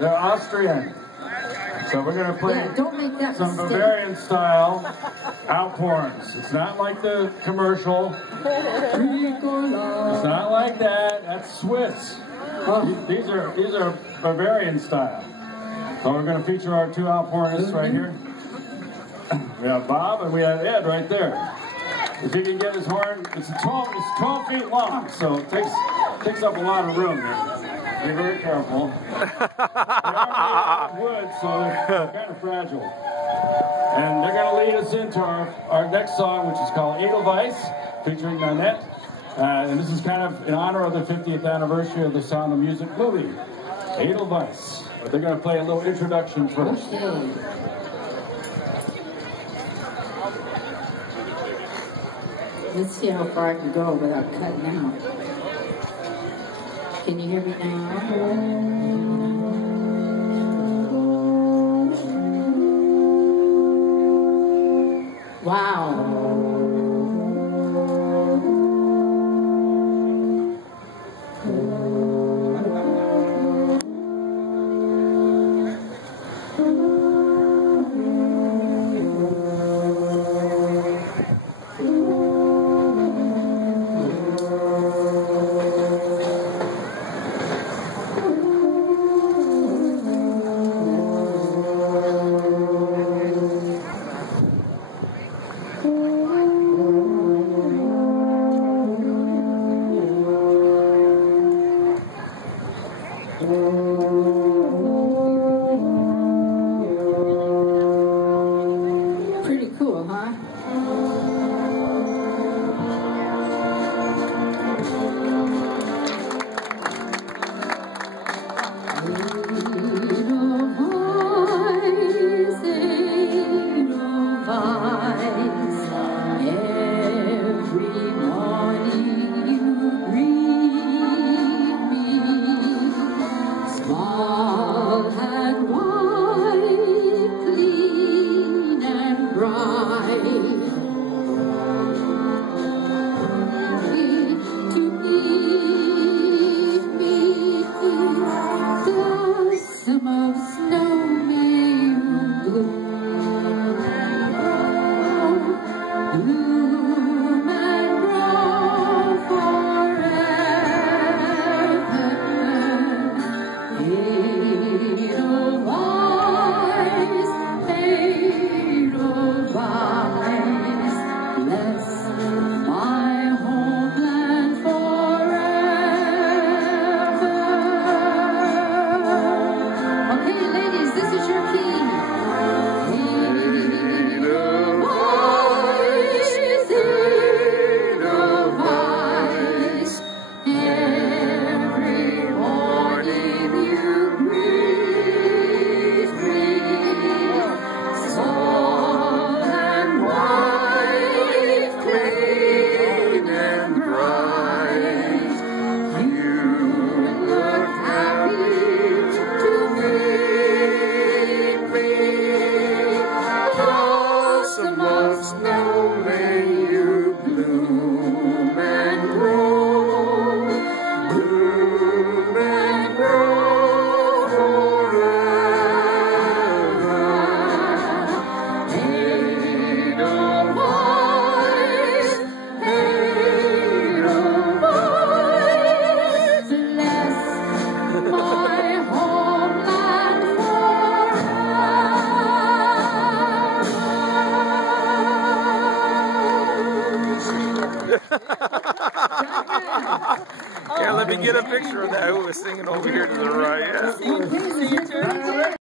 They're Austrian. So we're going to play don't make that some mistake. Bavarian style Alp horns. It's not like the commercial. It's not like that. That's Swiss. These are Bavarian style. So we're going to feature our two Alp hornists right here. We have Bob and we have Ed right there. If you can get his horn, it's 12 feet long, so it takes up a lot of room there. Be very careful. They are made of wood, so they're kind of fragile. And they're going to lead us into our next song, which is called Edelweiss, featuring Nanette. And this is kind of in honor of the 50th anniversary of the Sound of Music movie, Edelweiss. But they're going to play a little introduction first. Okay. Let's see how far I can go without cutting out. Can you hear me now? Wow. Pretty cool, huh? Every morning you greet me, small and white, clean and bright. To meet me, blossom of snow may you bloom. Bloom and grow forever. Edelweiss, bless my homeland forever. Okay, ladies, this is your key. Snow may you bloom and grow, bloom and grow forever. Edelweiss, Edelweiss, bless my homeland Yeah, let me get a picture of that who was singing over here to the right. Yeah.